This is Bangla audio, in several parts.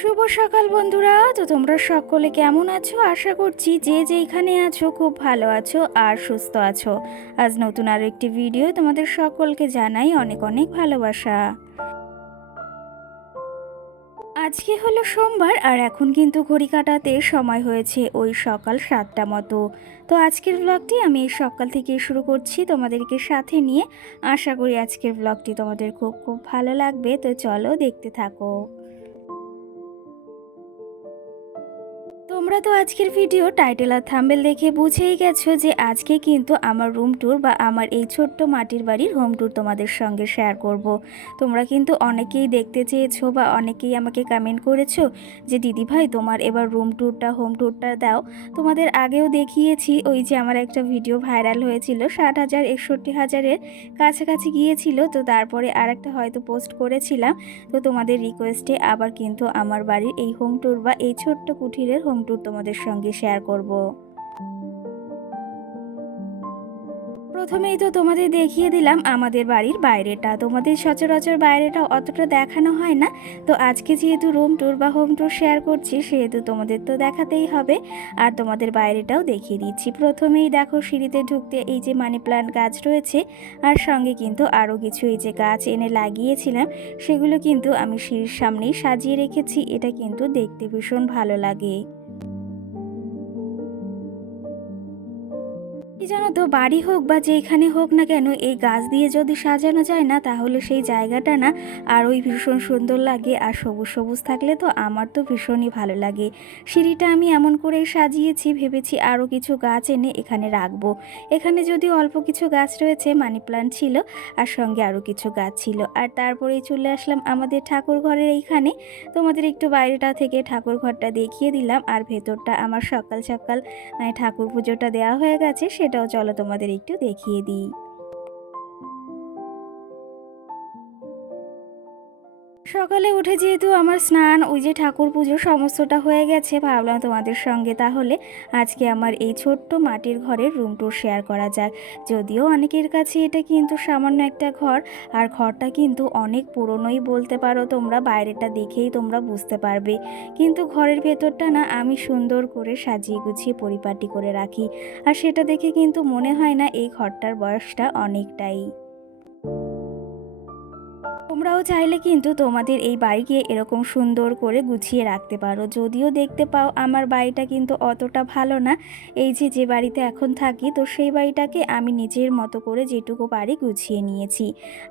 শুভ সকাল বন্ধুরা। তো তোমরা সকলে কেমন আছো? আশা করছি যে যেখানে আছো খুব ভালো আছো আর সুস্থ আছো। আজ নতুন আরো একটি ভিডিও তোমাদের সকলকে জানাই অনেক অনেক ভালোবাসা। আজকে হলো সোমবার আর এখন কিন্তু ঘড়ি কাটাতে সময় হয়েছে ওই সকাল 7টা মতো। তো আজকের ব্লগটি আমি এই সকাল থেকে শুরু করছি তোমাদেরকে সাথে নিয়ে। আশা করি আজকের ব্লগটি তোমাদের খুব খুব ভালো লাগবে। তো চলো দেখতে থাকো। তোমরা তো আজকের ভিডিও টাইটেল আর থাম্বনেল দেখে বুঝেই গেছো যে আজকে কিন্তু আমার রুম ট্যুর বা আমার এই ছোট্ট মাটির বাড়ির হোম ট্যুর তোমাদের সঙ্গে শেয়ার করব। তোমরা কিন্তু অনেকেই দেখতে চেয়েছো বা অনেকেই আমাকে কমেন্ট করেছো যে দিদিভাই তোমার এবার রুম ট্যুরটা হোম ট্যুরটা দাও। তোমাদের আগেও দেখিয়েছি, ওই যে আমার একটা ভিডিও ভাইরাল হয়েছিল 60,000 61,000-এর কাছাকাছি গিয়েছিল। তো তারপরে আরেকটা হয়তো পোস্ট করেছিলাম। তো তোমাদের রিকোয়েস্টে আবার কিন্তু আমার বাড়ির এই হোম ট্যুর বা এই ছোট্ট কুঠিরের হোম ট্যুর তোমাদের সঙ্গে শেয়ার করব। প্রথমেই তো তোমাদের দেখিয়ে দিলাম আমাদের বাড়ির বাইরেটা। তোমাদের সচরাচর বাইরেটা অতটা দেখানো হয় না। তো আজকে যেহেতু রুম ট্যুর বা হোম ট্যুর শেয়ার করছি সেহেতু তোমাদের তো দেখাতেই হবে। আর তোমাদের বাইরেটাও দেখিয়ে দিচ্ছি। প্রথমেই দেখো সিঁড়িতে ঢুকতে এই যে মানি প্লান্ট গাছ রয়েছে, আর সঙ্গে কিন্তু আরও কিছু এই যে গাছ এনে লাগিয়েছিলাম সেগুলো কিন্তু আমি সিঁড়ির সামনেই সাজিয়ে রেখেছি। এটা কিন্তু দেখতে ভীষণ ভালো লাগে। কি জানো তো, বাড়ি হোক বা যেখানে হোক না কেন এই গাছ দিয়ে যদি সাজানো যায় না তাহলে সেই জায়গাটা না আরোই ভীষণ সুন্দর লাগে। আর সবুজ সবুজ থাকলে তো আমার তো ভীষণই ভালো লাগে। সিঁড়িটা আমি এমন করেই সাজিয়েছি, ভেবেছি আরও কিছু গাছ এনে এখানে রাখবো। এখানে যদিও অল্প কিছু গাছ রয়েছে, মানি প্লান্ট ছিল আর সঙ্গে আরও কিছু গাছ ছিল। আর তারপরেই চলে আসলাম আমাদের ঠাকুর ঘরের এইখানে। তোমাদের একটু বাইরেটা থেকে ঠাকুর ঘরটা দেখিয়ে দিলাম। আর ভেতরটা আমার সকাল সকাল মানে ঠাকুর পুজোটা দেওয়া হয়ে গেছে, সেটাও চলো তোমাদের একটু দেখিয়ে দিই। সকালে উঠে যেহেতু আমার স্নান, ওই যে ঠাকুর পুজো সমস্তটা হয়ে গেছে, ভাবলাম তোমাদের সঙ্গে তাহলে আজকে আমার এই ছোট্ট মাটির ঘরের রুম ট্যুর শেয়ার করা যাক। যদিও অনেকের কাছে এটা কিন্তু সামান্য একটা ঘর, আর ঘরটা কিন্তু অনেক পুরনোই বলতে পারো তোমরা, বাইরেটা দেখেই তোমরা বুঝতে পারবে। কিন্তু ঘরের ভেতরটা না আমি সুন্দর করে সাজিয়ে গুছিয়ে পরিপাটি করে রাখি। আর সেটা দেখে কিন্তু মনে হয় না এই ঘরটার বয়সটা অনেকটাই। তোমরাও চাইলে কিন্তু তোমাদের এই বাড়িকে এরকম সুন্দর করে গুছিয়ে রাখতে পারো। যদিও দেখতে পাও আমার বাড়িটা কিন্তু অতটা ভালো না। এই যে যে বাড়িতে এখন থাকি, তো সেই বাড়িটাকে আমি নিজের মতো করে যেটুকু পারি গুছিয়ে নিয়েছি।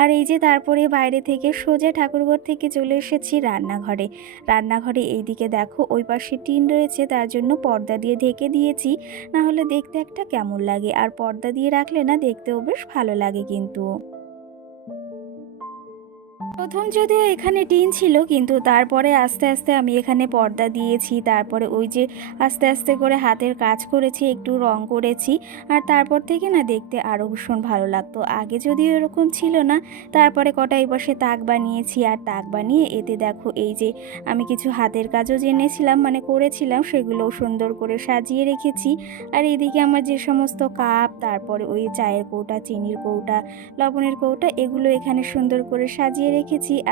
আর এই যে তারপরে বাইরে থেকে সোজা ঠাকুরঘর থেকে চলে এসেছি রান্নাঘরে। রান্নাঘরে এইদিকে দেখো ওই পাশে টিন রয়েছে, তার জন্য পর্দা দিয়ে ঢেকে দিয়েছি, না হলে দেখতে একটা কেমন লাগে। আর পর্দা দিয়ে রাখলে না দেখতেও বেশ ভালো লাগে কিন্তু। প্রথম যদিও এখানে টিন ছিল, কিন্তু তারপরে আস্তে আস্তে আমি এখানে পর্দা দিয়েছি। তারপরে ওই যে আস্তে আস্তে করে হাতের কাজ করেছি, একটু রং করেছি। আর তারপর থেকে না দেখতে আরও ভীষণ ভালো লাগতো। আগে যদিও এরকম ছিল না, তারপরে কটা এই পাশে তাক বানিয়েছি। আর তাক বানিয়ে এতে দেখো এই যে আমি কিছু হাতের কাজও জেনেছিলাম মানে করেছিলাম, সেগুলোও সুন্দর করে সাজিয়ে রেখেছি। আর এদিকে আমার যে সমস্ত কাপ, তারপরে ওই চায়ের কৌটা, চিনির কৌটা, লবণের কৌটা, এগুলো এখানে সুন্দর করে সাজিয়ে রেখেছি।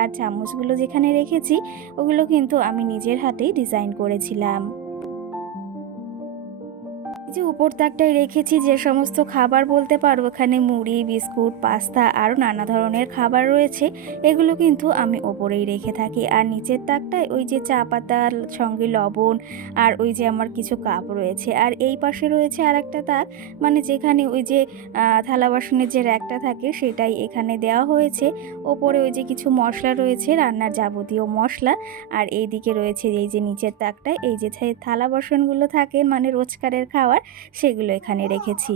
আর চামচগুলো যেখানে রেখেছি ওগুলো কিন্তু আমি নিজের হাতেই ডিজাইন করেছিলাম। যে উপর তাকটায় রেখেছি যে সমস্ত খাবার বলতে পারো, এখানে মুড়ি, বিস্কুট, পাস্তা আরও নানা ধরনের খাবার রয়েছে, এগুলো কিন্তু আমি ওপরেই রেখে থাকি। আর নিচের তাকটায় ওই যে চা পাতা, সঙ্গে লবণ, আর ওই যে আমার কিছু কাপ রয়েছে। আর এই পাশে রয়েছে আর একটা তাক, মানে যেখানে ওই যে থালা বাসনের যে র্যাকটা থাকে সেটাই এখানে দেওয়া হয়েছে। ওপরে ওই যে কিছু মশলা রয়েছে, রান্নার যাবতীয় মশলা। আর এই দিকে রয়েছে এই যে নিচের তাকটায় এই যে থালা বাসনগুলো থাকে মানে রোজকারের খাওয়ার, সেগুলো এখানে রেখেছি।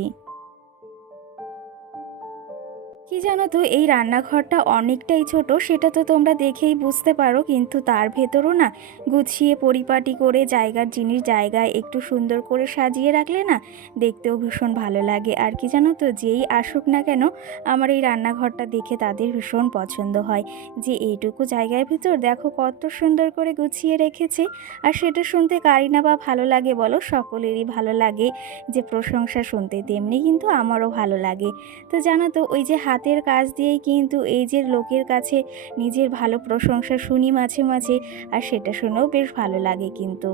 কি জানো তো, এই রান্নাঘরটা অনেকটাই ছোট, সেটা তো তোমরা দেখেই বুঝতে পারো। কিন্তু তার ভেতরও না গুছিয়ে পরিপাটি করে জায়গার জিনিস জায়গায় একটু সুন্দর করে সাজিয়ে রাখলে না দেখতেও ভীষণ ভালো লাগে। আর কি জানো তো, যেই আসুক না কেন আমার এই রান্নাঘরটা দেখে তাদের ভীষণ পছন্দ হয় যে এইটুকু জায়গার ভিতর দেখো কত সুন্দর করে গুছিয়ে রেখেছে। আর সেটা শুনতে কারই না বা ভালো লাগে বলো, সকলেরই ভালো লাগে যে প্রশংসা শুনতে, তেমনি কিন্তু আমারও ভালো লাগে। তো জানো তো, ওই যে হাতের কাজ দিয়েই কিন্তু এই যে লোকের কাছে নিজের ভালো প্রশংসা শুনি মাঝে মাঝে, আর সেটা শুনেও বেশ ভালো লাগে কিন্তু।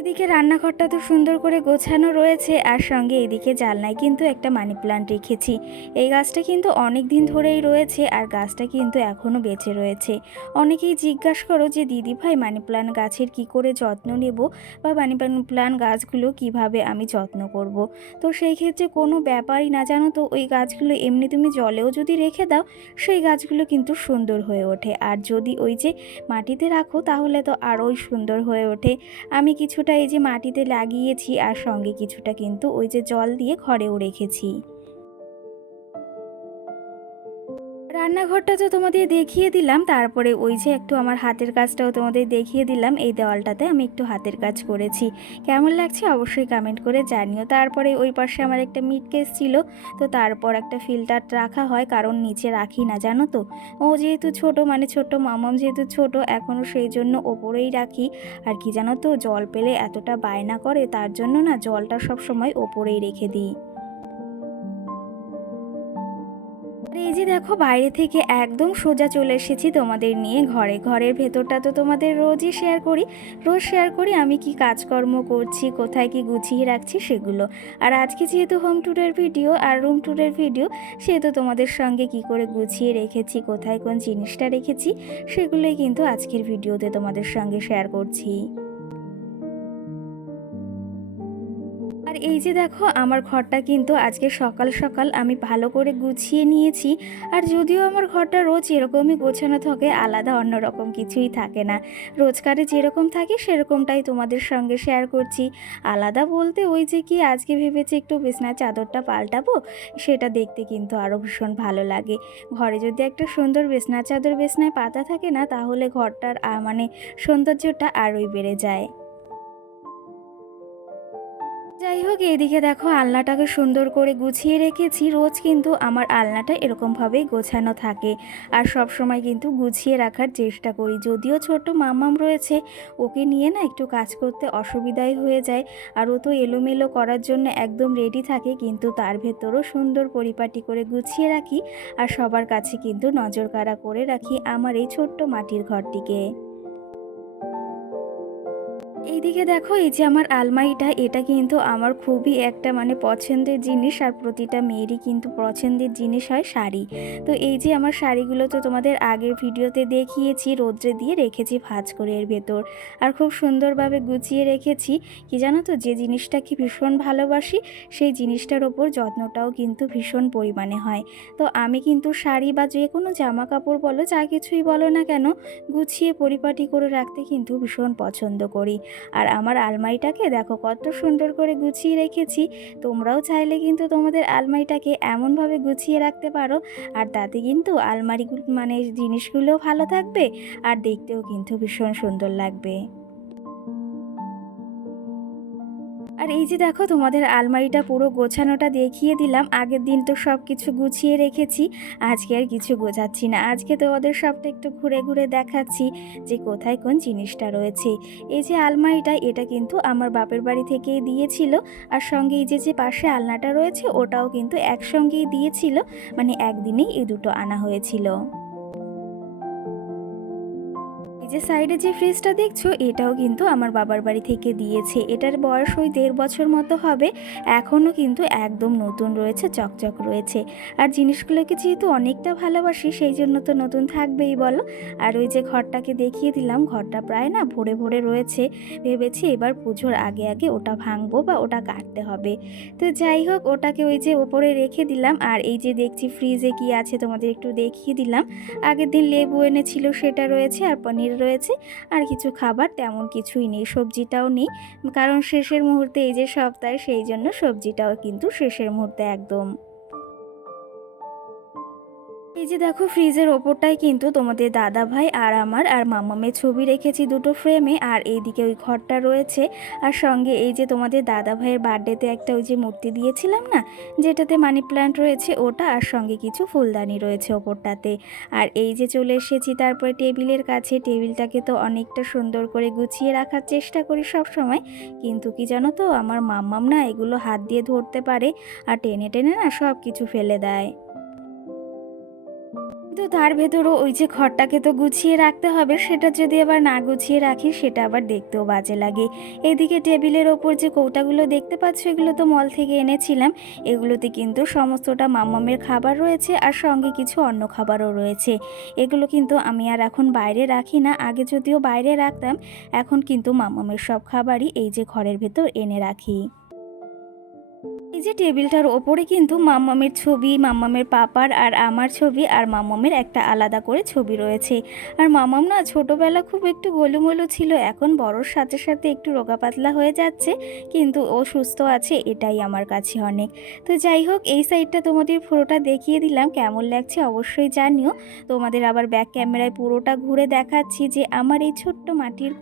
এদিকে রান্নাঘরটা তো সুন্দর করে গোছানো রয়েছে, আর সঙ্গে এদিকে জানলায় কিন্তু একটা মানি প্লান্ট রেখেছি। এই গাছটা কিন্তু অনেক দিন ধরেই রয়েছে, আর গাছটা কিন্তু এখনও বেঁচে রয়েছে। অনেকেই জিজ্ঞাসা করো যে দিদি ভাই মানি প্লান্ট গাছের কি করে যত্ন নেব, বা মানি প্লান্ট গাছগুলো কিভাবে আমি যত্ন করব। তো সেই ক্ষেত্রে কোনো ব্যাপারই না, জানো তো, ওই গাছগুলো এমনি তুমি জলেও যদি রেখে দাও সেই গাছগুলো কিন্তু সুন্দর হয়ে ওঠে, আর যদি ওই যে মাটিতে রাখো তাহলে তো আরোই সুন্দর হয়ে ওঠে। আমি কিছুটা এই যে মাটিতে লাগিয়েছি, আর সঙ্গে কিছুটা কিন্তু ওই যে জল দিয়ে ঘরেও রেখেছি। রান্নাঘরটা তো তোমাদের দেখিয়ে দিলাম, তারপরে ওই যে একটু আমার হাতের কাজটাও তোমাদের দেখিয়ে দিলাম। এই দেওয়ালটাতে আমি একটু হাতের কাজ করেছি, কেমন লাগছে অবশ্যই কমেন্ট করে জানিও। তারপরে ওই পাশে আমার একটা মিট কেস ছিল, তো তারপর একটা ফিল্টার রাখা হয়, কারণ নিচে রাখি না, জানো তো। ও যেহেতু ছোট, মানে ছোট্ট মামাম যেহেতু ছোট এখনও, সেই জন্য ওপরেই রাখি। আর কি জানো তো, জল পেলে এতটা বায়না করে, তার জন্য না জলটা সবসময় ওপরেই রেখে দিই। আর এই যে দেখো, বাইরে থেকে একদম সোজা চলে এসেছি তোমাদের নিয়ে ঘরে। ঘরের ভেতরটা তো তোমাদের রোজই শেয়ার করি আমি কি কাজকর্ম করছি, কোথায় কি গুছিয়ে রাখছি সেগুলো। আর আজকে যেহেতু হোম ট্যুরের ভিডিও আর রুম ট্যুরের ভিডিও, সেহেতু তোমাদের সঙ্গে কি করে গুছিয়ে রেখেছি, কোথায় কোন জিনিসটা রেখেছি, সেগুলোই কিন্তু আজকের ভিডিওতে তোমাদের সঙ্গে শেয়ার করছি। আর এই যে দেখো, আমার ঘরটা কিন্তু আজকে সকাল সকাল আমি ভালো করে গুছিয়ে নিয়েছি। আর যদিও আমার ঘরটা রোজ এরকমই গোছানো থাকে, আলাদা অন্যরকম কিছুই থাকে না। রোজকারে যেরকম থাকে সেরকমটাই তোমাদের সঙ্গে শেয়ার করছি। আলাদা বলতে ওই যে কি, আজকে ভেবেছি একটু বিছনার চাদরটা পাল্টাবো, সেটা দেখতে কিন্তু আরও ভীষণ ভালো লাগে। ঘরে যদি একটা সুন্দর বিছনার চাদর বিছনায় পাতা থাকে না, তাহলে ঘরটার মানে সৌন্দর্যটা আরোই বেড়ে যায়। যাই হোক, এইদিকে দেখো আলনাটাকে সুন্দর করে গুছিয়ে রেখেছি। রোজ কিন্তু আমার আলনাটা এরকমভাবেই গোছানো থাকে, আর সব সময় কিন্তু গুছিয়ে রাখার চেষ্টা করি। যদিও ছোট মামাম রয়েছে, ওকে নিয়ে না একটু কাজ করতে অসুবিধাই হয়ে যায়। আর ও তো এলোমেলো করার জন্য একদম রেডি থাকে, কিন্তু তার ভেতরও সুন্দর পরিপাটি করে গুছিয়ে রাখি, আর সবার কাছে কিন্তু নজরকাড়া করে রাখি আমার এই ছোট্ট মাটির ঘরটিকে। এইদিকে দেখো, এই যে আমার আলমারিটা, এটা কিন্তু আমার খুবই একটা মানে পছন্দের জিনিস, আর প্রতিটা মেয়েরই কিন্তু পছন্দের জিনিস হয় শাড়ি। তো এই যে আমার শাড়িগুলো তো তোমাদের আগের ভিডিওতে দেখিয়েছি, রোদ্রে দিয়ে রেখেছি ভাঁজ করে এর ভেতর, আর খুব সুন্দরভাবে গুছিয়ে রেখেছি। কি জানো তো, যে জিনিসটাকে ভীষণ ভালোবাসি সেই জিনিসটার ওপর যত্নটাও কিন্তু ভীষণ পরিমাণে হয়। তো আমি কিন্তু শাড়ি বা যে কোনো জামা কাপড় বলো, যা কিছুই বলো না কেন, গুছিয়ে পরিপাটি করে রাখতে কিন্তু ভীষণ পছন্দ করি। আর আমার আলমারিটাকে দেখো কত সুন্দর করে গুছিয়ে রেখেছি। তোমরাও চাইলে কিন্তু তোমাদের আলমারিটাকে এমনভাবে গুছিয়ে রাখতে পারো, আর তাতে কিন্তু আলমারিগুলো মানে জিনিসগুলোও ভালো থাকবে, আর দেখতেও কিন্তু ভীষণ সুন্দর লাগবে। আর এই যে দেখো, তোমাদের আলমারিটা পুরো গোছানোটা দেখিয়ে দিলাম। আগের দিন তো সব কিছু গুছিয়ে রেখেছি, আজকে আর কিছু গোছাচ্ছি না। আজকে তোমাদের সবটা একটু ঘুরে ঘুরে দেখাচ্ছি যে কোথায় কোন জিনিসটা রয়েছে। এই যে আলমারিটা, এটা কিন্তু আমার বাপের বাড়ি থেকেই দিয়েছিল, আর সঙ্গে এই যে পাশে আলনাটা রয়েছে ওটাও কিন্তু একসঙ্গেই দিয়েছিল, মানে একদিনেই এই দুটো আনা হয়েছিল। এই যে সাইডে যে ফ্রিজটা দেখছো, এটাও কিন্তু আমার বাবার বাড়ি থেকে দিয়েছে। এটার বয়স ওই 1.5 বছর মতো হবে, এখনও কিন্তু একদম নতুন রয়েছে, চকচক রয়েছে। আর জিনিসগুলোকে যেহেতু অনেকটা ভালোবাসি, সেই জন্য তো নতুন থাকবেই বলো। আর ওই যে ঘরটাকে দেখিয়ে দিলাম, ঘরটা প্রায় না ভরে ভরে রয়েছে। ভেবেছি এবার পুজোর আগে আগে ওটা ভাঙবো বা ওটা কাটতে হবে। তো যাই হোক, ওটাকে ওই যে ওপরে রেখে দিলাম। আর এই যে দেখছি ফ্রিজে কি আছে তোমাদের একটু দেখিয়ে দিলাম। আগের দিন লেবু এনেছিল, সেটা রয়েছে, আর পনির রয়েছে। আর কিছু খাবার তেমন কিছুই নেই, সবজিটাও নেই, কারণ শেষের মুহূর্তে এই যে সপ্তাহে, সেই জন্য সবজিটাও কিন্তু শেষের মুহূর্তে একদম। এই যে দেখো ফ্রিজের ওপরটায় কিন্তু তোমাদের দাদা ভাই আর আমার আর মাম্মামের ছবি রেখেছি দুটো ফ্রেমে, আর এইদিকে ওই ঘরটা রয়েছে। আর সঙ্গে এই যে তোমাদের দাদা ভাইয়ের বার্থডেতে একটা ওই যে মূর্তি দিয়েছিলাম না, যেটাতে মানি প্ল্যান্ট রয়েছে ওটা, আর সঙ্গে কিছু ফুলদানি রয়েছে ওপরটাতে। আর এই যে চলে এসেছি তারপরে টেবিলের কাছে। টেবিলটাকে তো অনেকটা সুন্দর করে গুছিয়ে রাখার চেষ্টা করি সব সময়, কিন্তু কি জানো তো আমার মাম্মাম না এগুলো হাত দিয়ে ধরতে পারে আর টেনে টেনে না সব কিছু ফেলে দেয়। তো তার ভেতরও ওই যে ঘরটাকে তো গুছিয়ে রাখতে হবে, সেটা যদি আবার না গুছিয়ে রাখি সেটা আবার দেখতেও বাজে লাগে। এদিকে টেবিলের ওপর যে কৌটাগুলো দেখতে পাচ্ছ এগুলো তো মল থেকে এনেছিলাম। এগুলোতে কিন্তু সমস্তটা মাম্মামের খাবার রয়েছে আর সঙ্গে কিছু অন্য খাবারও রয়েছে। এগুলো কিন্তু আমি আর এখন বাইরে রাখি না, আগে যদিও বাইরে রাখতাম, এখন কিন্তু মাম্মামের সব খাবারই এই যে ঘরের ভেতর এনে রাখি। এই যে টেবিলটার ওপরে কিন্তু মাম্মামের ছবি, মাম্মামের পাপার আর আমার ছবি, আর মাম্মামের একটা আলাদা করে ছবি রয়েছে। আর মাম্মাম না ছোটোবেলা খুব একটু গোলুমোলু ছিল, এখন বড়োর সাথে সাথে একটু রোগা পাতলা হয়ে যাচ্ছে, কিন্তু ও সুস্থ আছে এটাই আমার কাছে অনেক। তো যাই হোক, এই সাইডটা তোমাদের পুরোটা দেখিয়ে দিলাম, কেমন লাগছে অবশ্যই জানিও। তোমাদের আবার ব্যাক ক্যামেরায় পুরোটা ঘুরে দেখাচ্ছি যে আমার এই ছোট্ট মাটির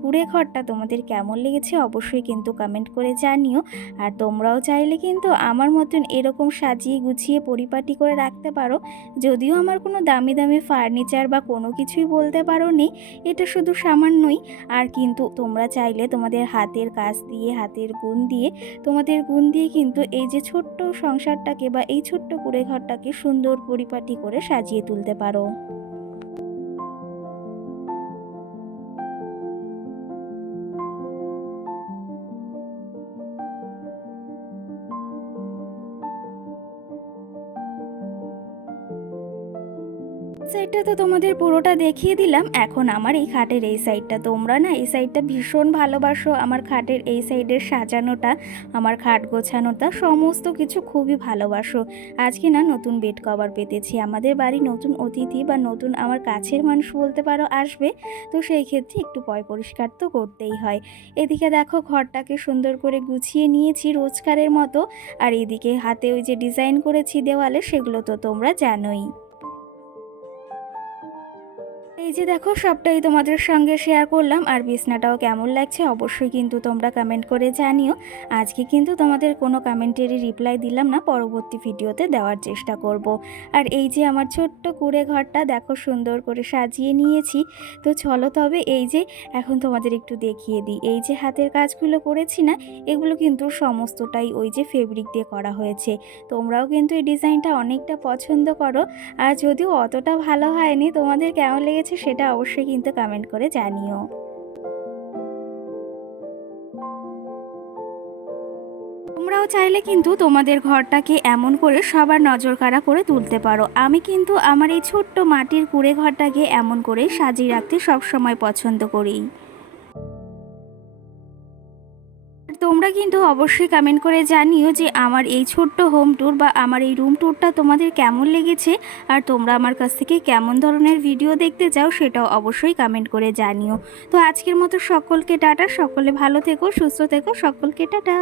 কুড়ে ঘরটা তোমাদের কেমন লেগেছে অবশ্যই কিন্তু কমেন্ট করে জানিও। আর তোমরাও চাইলে কিন্তু আমার মতন এরকম সাজিয়ে গুছিয়ে পরিপাটি করে রাখতে পারো। যদিও আমার কোনো দামি দামি ফার্নিচার বা কোনো কিছুই বলতে পারো নি, এটা শুধু সামান্যই। আর কিন্তু তোমরা চাইলে তোমাদের হাতের কাজ দিয়ে, তোমাদের গুণ দিয়ে কিন্তু এই যে ছোট্ট সংসারটাকে বা এই ছোট্ট কুঁড়ে ঘরটাকে সুন্দর পরিপাটি করে সাজিয়ে তুলতে পারো। সাইডটা তো তোমাদের পুরোটা দেখিয়ে দিলাম। এখন আমার এই খাটের এই সাইডটা, তোমরা না এই সাইডটা ভীষণ ভালোবাসো, আমার খাটের এই সাইডের সাজানোটা, আমার খাট গোছানোটা, সমস্ত কিছু খুবই ভালোবাসো। আজকে না নতুন বেড কভার পেতেছি, আমাদের বাড়ি নতুন অতিথি বা নতুন আমার কাছের মানুষ বলতে পারো আসবে, তো সেই ক্ষেত্রে একটু পরিষ্কার তো করতেই হয়। এদিকে দেখো ঘরটাকে সুন্দর করে গুছিয়ে নিয়েছি রোজকারের মতো, আর এদিকে হাতে ওই যে ডিজাইন করেছি দেওয়ালে, সেগুলো তো তোমরা জানোই। এই যে দেখো সবটাই তোমাদের সঙ্গে শেয়ার করলাম, আর বিছনাটাও কেমন লাগছে অবশ্যই কিন্তু তোমরা কমেন্ট করে জানিও। আজকে কিন্তু তোমাদের কোনো কমেন্টেরই রিপ্লাই দিলাম না, পরবর্তী ভিডিওতে দেওয়ার চেষ্টা করব। আর এই যে আমার ছোট্ট কুঁড়ে ঘরটা দেখো সুন্দর করে সাজিয়ে নিয়েছি। তো চলো তবে এই যে এখন তোমাদের একটু দেখিয়ে দিই, এই যে হাতের কাজগুলো করেছি না, এগুলো কিন্তু সমস্তটাই ওই যে ফেব্রিক দিয়ে করা হয়েছে। তোমরাও কিন্তু এই ডিজাইনটা অনেকটা পছন্দ করো, আর যদিও অতটা ভালো হয়নি, তোমাদের কেমন লেগেছে সেটা অবশ্যই কিন্তু কমেন্ট করে জানিও। তোমরাও চাইলে কিন্তু তোমাদের ঘরটাকে এমন করে সবার নজর কাড়া করে তুলতে পারো। আমি কিন্তু আমার এই ছোট্ট মাটির কুঁড়ে ঘরটাকে এমন করে সাজিয়ে রাখতে সবসময় পছন্দ করি। তোমরা কিন্তু অবশ্যই কমেন্ট করে জানিও যে আমার এই ছোট্ট হোম ট্যুর বা আমার এই রুম ট্যুরটা তোমাদের কেমন লেগেছে, আর তোমরা আমার কাছ থেকে কেমন ধরনের ভিডিও দেখতে চাও সেটাও অবশ্যই কমেন্ট করে জানিও। তো আজকের মতো সকলকে টাটা, সকলে ভালো থেকো, সুস্থ থেকো, সকলকে টাটা।